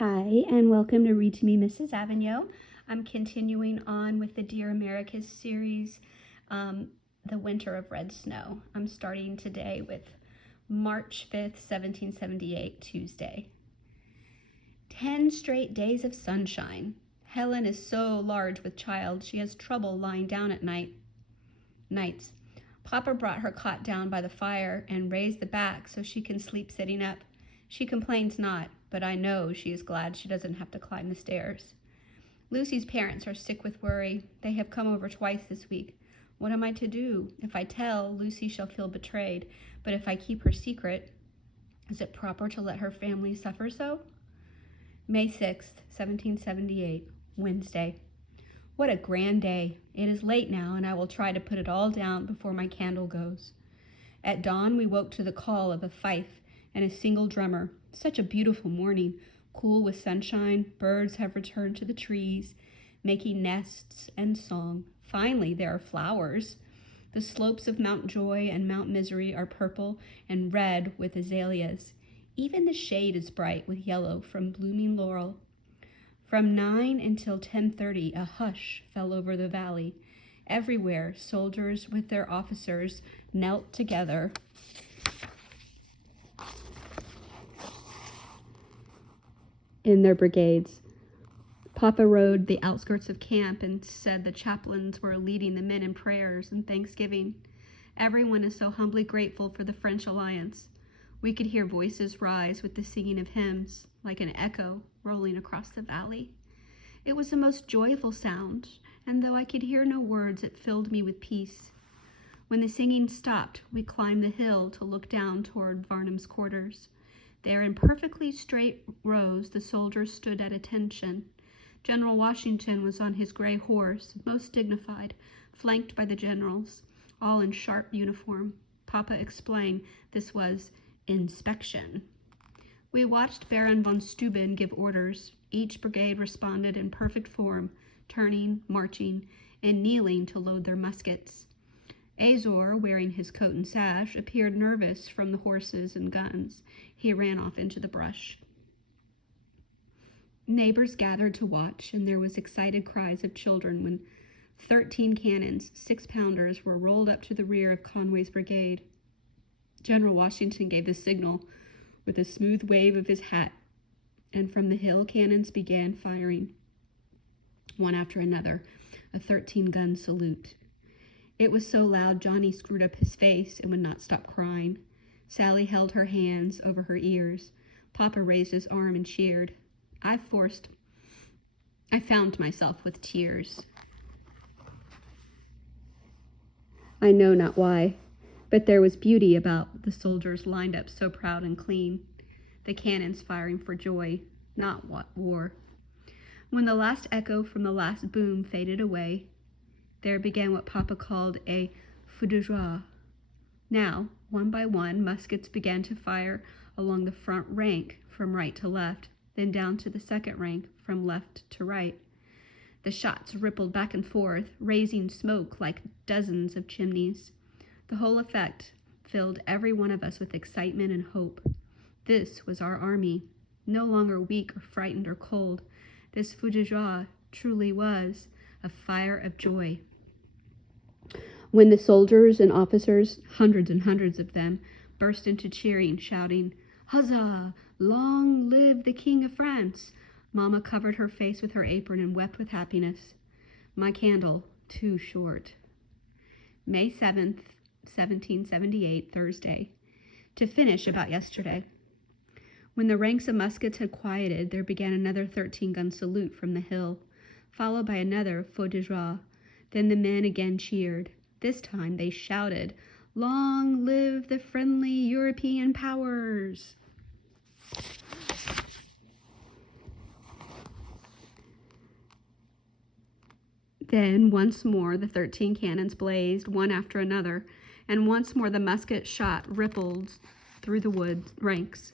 Hi, and welcome to Read to Me, Mrs. Avignon. I'm continuing on with the Dear Americas series, The Winter of Red Snow. I'm starting today with March 5th, 1778, Tuesday. 10 straight days of sunshine. Helen is so large with child, she has trouble lying down at nights. Papa brought her cot down by the fire and raised the back so she can sleep sitting up. She complains not, but I know she is glad she doesn't have to climb the stairs. Lucy's parents are sick with worry. They have come over twice this week. What am I to do? If I tell, Lucy shall feel betrayed, but if I keep her secret, is it proper to let her family suffer so? May 6th, 1778, Wednesday. What a grand day. It is late now, and I will try to put it all down before my candle goes. At dawn, we woke to the call of a fife and a single drummer. Such a beautiful morning, cool with sunshine. Birds have returned to the trees, making nests and song. Finally, there are flowers. The slopes of Mount Joy and Mount Misery are purple and red with azaleas. Even the shade is bright with yellow from blooming laurel. From 9 until 10:30, a hush fell over the valley. Everywhere, soldiers with their officers knelt together in their brigades. Papa rode the outskirts of camp and said the chaplains were leading the men in prayers and thanksgiving. Everyone is so humbly grateful for the French alliance. We could hear voices rise with the singing of hymns, like an echo rolling across the valley. It was a most joyful sound, and though I could hear no words, it filled me with peace. When the singing stopped, we climbed the hill to look down toward Varnum's quarters. There, in perfectly straight rows, the soldiers stood at attention. General Washington was on his gray horse, most dignified, flanked by the generals, all in sharp uniform. Papa explained this was inspection. We watched Baron von Steuben give orders. Each brigade responded in perfect form, turning, marching, and kneeling to load their muskets. Azor, wearing his coat and sash, appeared nervous from the horses and guns. He ran off into the brush. Neighbors gathered to watch, and there was excited cries of children when 13 cannons, 6-pounders, were rolled up to the rear of Conway's brigade. General Washington gave the signal with a smooth wave of his hat, and from the hill cannons began firing, one after another, a 13-gun salute. It was so loud Johnny screwed up his face and would not stop crying. Sally held her hands over her ears. Papa raised his arm and cheered. I found myself with tears. I know not why, but there was beauty about the soldiers lined up so proud and clean, the cannons firing for joy, not war. When the last echo from the last boom faded away, there began what Papa called a feu de joie. Now, one by one, muskets began to fire along the front rank from right to left, then down to the second rank from left to right. The shots rippled back and forth, raising smoke like dozens of chimneys. The whole effect filled every one of us with excitement and hope. This was our army, no longer weak or frightened or cold. This feu de joie truly was a fire of joy. When the soldiers and officers, hundreds and hundreds of them, burst into cheering, shouting, "Huzzah! Long live the King of France!" Mama covered her face with her apron and wept with happiness. My candle, too short. May 7th, 1778, Thursday. To finish about yesterday. When the ranks of muskets had quieted, there began another 13-gun salute from the hill, followed by another feu de joie. Then the men again cheered. This time they shouted, "Long live the friendly European powers!" Then once more the 13 cannons blazed, one after another, and once more the musket shot rippled through the wood ranks.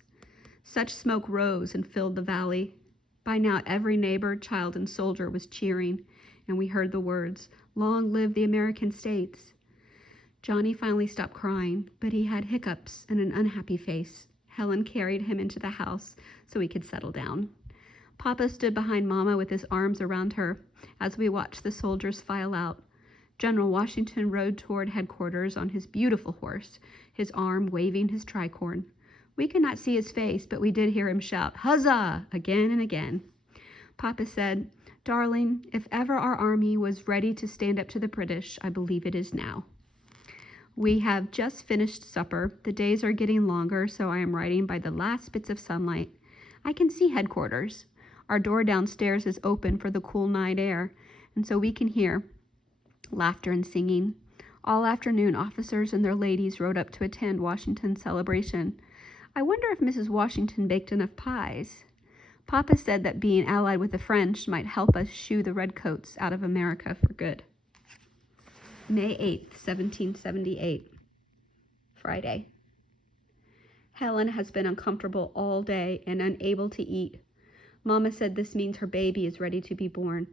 Such smoke rose and filled the valley. By now every neighbor, child, and soldier was cheering, and we heard the words, "Long live the American States." Johnny finally stopped crying, but he had hiccups and an unhappy face. Helen carried him into the house so he could settle down. Papa stood behind Mama with his arms around her as we watched the soldiers file out. General Washington rode toward headquarters on his beautiful horse, his arm waving his tricorn. We could not see his face, but we did hear him shout, "Huzzah!" again and again. Papa said, "Darling, if ever our army was ready to stand up to the British, I believe it is now." We have just finished supper. The days are getting longer, so I am writing by the last bits of sunlight. I can see headquarters. Our door downstairs is open for the cool night air, and so we can hear laughter and singing. All afternoon, officers and their ladies rode up to attend Washington's celebration. I wonder if Mrs. Washington baked enough pies. Papa said that being allied with the French might help us shoo the redcoats out of America for good. May 8th, 1778, Friday. Helen has been uncomfortable all day and unable to eat. Mama said this means her baby is ready to be born.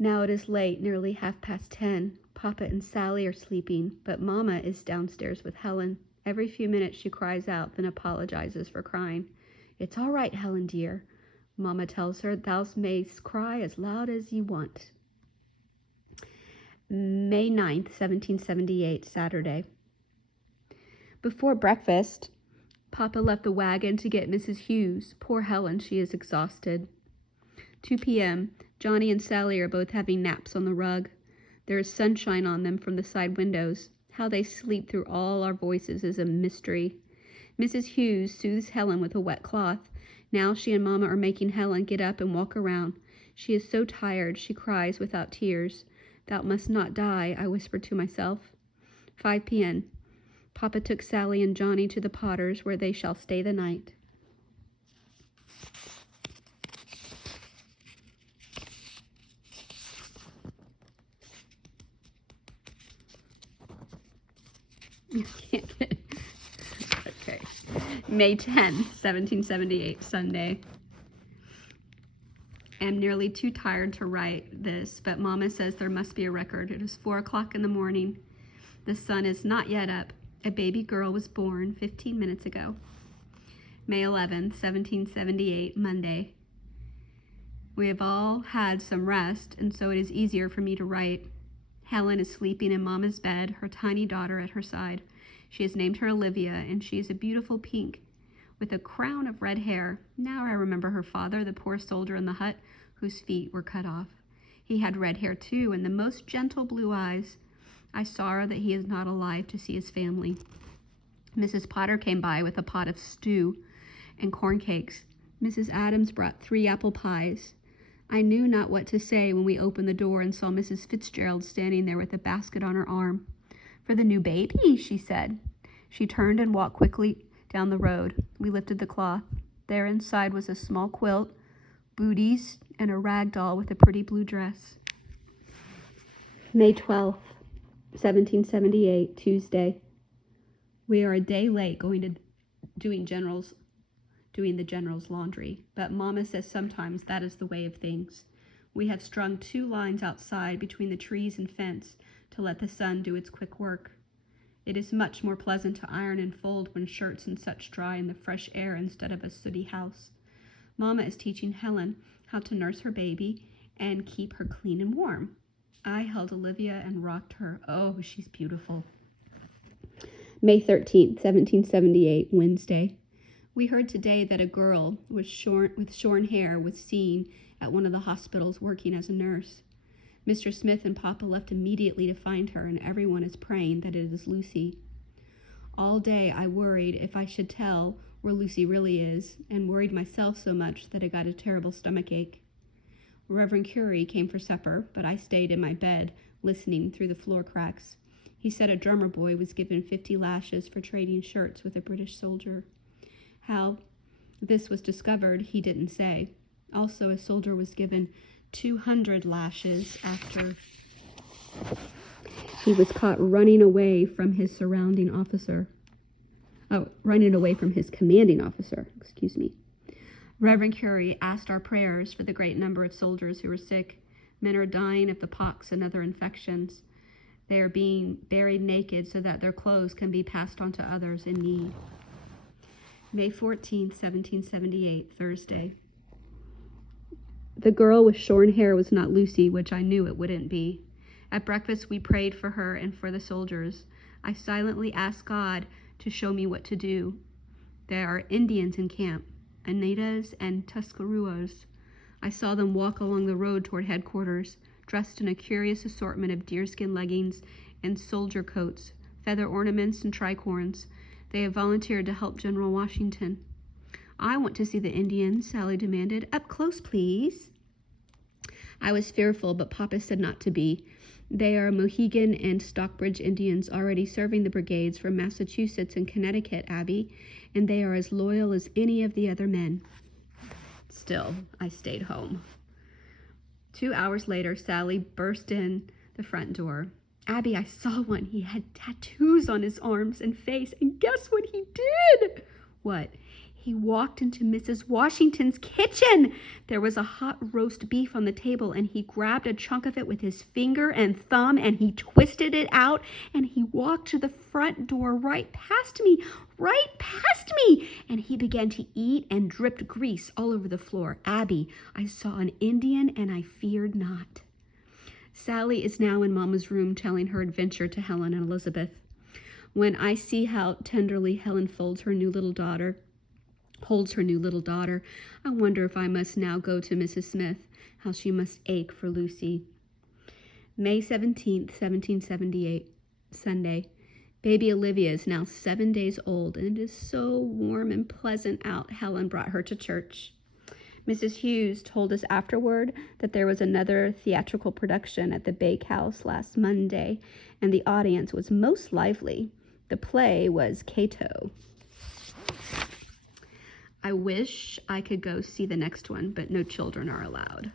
Now it is late, nearly 10:30. Papa and Sally are sleeping, but Mama is downstairs with Helen. Every few minutes she cries out, then apologizes for crying. "It's all right, Helen dear." Mama tells her, "Thou mayst cry as loud as ye want." May 9th, 1778, Saturday. Before breakfast, Papa left the wagon to get Mrs. Hughes. Poor Helen, she is exhausted. 2 p.m., Johnny and Sally are both having naps on the rug. There is sunshine on them from the side windows. How they sleep through all our voices is a mystery. Mrs. Hughes soothes Helen with a wet cloth. Now she and Mama are making Helen get up and walk around. She is so tired, she cries without tears. "Thou must not die," I whisper to myself. 5 p.m. Papa took Sally and Johnny to the Potters, where they shall stay the night. Okay. May 10th, 1778, Sunday. I'm nearly too tired to write this, but Mama says there must be a record. It is 4 o'clock in the morning. The sun is not yet up. A baby girl was born 15 minutes ago. May 11th, 1778, Monday. We have all had some rest, and so it is easier for me to write. Helen is sleeping in Mama's bed, her tiny daughter at her side. She has named her Olivia, and she is a beautiful pink with a crown of red hair. Now I remember her father, the poor soldier in the hut, whose feet were cut off. He had red hair too, and the most gentle blue eyes. I sorrow that he is not alive to see his family. Mrs. Potter came by with a pot of stew and corn cakes. Mrs. Adams brought 3 apple pies. I knew not what to say when we opened the door and saw Mrs. Fitzgerald standing there with a basket on her arm. "For the new baby," she said. She turned and walked quickly down the road. We lifted the cloth. There inside was a small quilt, booties, and a rag doll with a pretty blue dress. May 12th, 1778, Tuesday. We are a day late going to doing the general's laundry, but Mama says sometimes that is the way of things. We have strung 2 lines outside between the trees and fence to let the sun do its quick work. It is much more pleasant to iron and fold when shirts and such dry in the fresh air instead of a sooty house. Mama is teaching Helen how to nurse her baby and keep her clean and warm. I held Olivia and rocked her. Oh, she's beautiful. May 13th, 1778, Wednesday. We heard today that a girl with shorn hair was seen at one of the hospitals working as a nurse. Mr. Smith and Papa left immediately to find her, and everyone is praying that it is Lucy. All day I worried if I should tell where Lucy really is, and worried myself so much that I got a terrible stomachache. Reverend Curie came for supper, but I stayed in my bed, listening through the floor cracks. He said a drummer boy was given 50 lashes for trading shirts with a British soldier. How this was discovered, he didn't say. Also, a soldier was given 200 lashes after he was caught running away from his commanding officer. Reverend Curie asked our prayers for the great number of soldiers who were sick. Men are dying of the pox and other infections. They are being buried naked so that their clothes can be passed on to others in need. May 14th, 1778, Thursday. The girl with shorn hair was not Lucy, which I knew it wouldn't be. At breakfast, we prayed for her and for the soldiers. I silently asked God to show me what to do. There are Indians in camp, Oneidas and Tuscaroras. I saw them walk along the road toward headquarters, dressed in a curious assortment of deerskin leggings and soldier coats, feather ornaments and tricorns. They have volunteered to help General Washington. I want to see the Indians, Sally demanded. Up close, please. I was fearful, but Papa said not to be. They are Mohegan and Stockbridge Indians already serving the brigades from Massachusetts and Connecticut, Abby, and they are as loyal as any of the other men. Still, I stayed home. 2 hours later, Sally burst in the front door. Abby, I saw one. He had tattoos on his arms and face, and guess what he did? What? He walked into Mrs. Washington's kitchen. There was a hot roast beef on the table, and he grabbed a chunk of it with his finger and thumb, and he twisted it out, and he walked to the front door right past me, and he began to eat and dripped grease all over the floor. Abby, I saw an Indian, and I feared not. Sally is now in Mama's room telling her adventure to Helen and Elizabeth. When I see how tenderly Helen holds her new little daughter, I wonder if I must now go to Mrs. Smith, how she must ache for Lucy. May 17th, 1778, Sunday. Baby Olivia is now 7 days old, and it is so warm and pleasant out. Helen brought her to church. Mrs. Hughes told us afterward that there was another theatrical production at the Bakehouse last Monday, and the audience was most lively. The play was Cato. I wish I could go see the next one, but no children are allowed.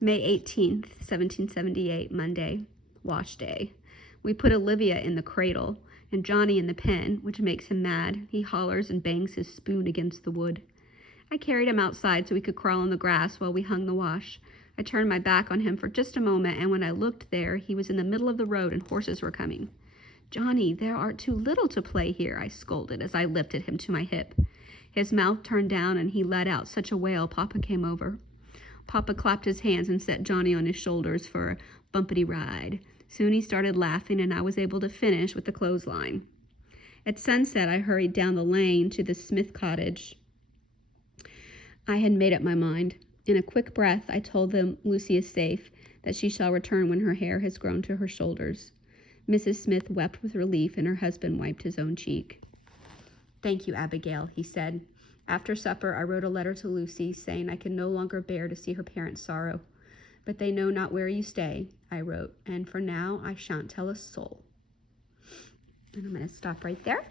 May 18th, 1778, Monday, wash day. We put Olivia in the cradle and Johnny in the pen, which makes him mad. He hollers and bangs his spoon against the wood. I carried him outside so he could crawl on the grass while we hung the wash. I turned my back on him for just a moment, and when I looked there, he was in the middle of the road and horses were coming. Johnny, there are too little to play here, I scolded as I lifted him to my hip. His mouth turned down, and he let out such a wail Papa came over. Papa clapped his hands and set Johnny on his shoulders for a bumpity ride. Soon he started laughing, and I was able to finish with the clothesline. At sunset, I hurried down the lane to the Smith cottage. I had made up my mind. In a quick breath, I told them Lucy is safe, that she shall return when her hair has grown to her shoulders. Mrs. Smith wept with relief, and her husband wiped his own cheek. Thank you, Abigail, he said. After supper, I wrote a letter to Lucy, saying I could no longer bear to see her parents' sorrow. But they know not where you stay, I wrote, and for now I shan't tell a soul. And I'm going to stop right there.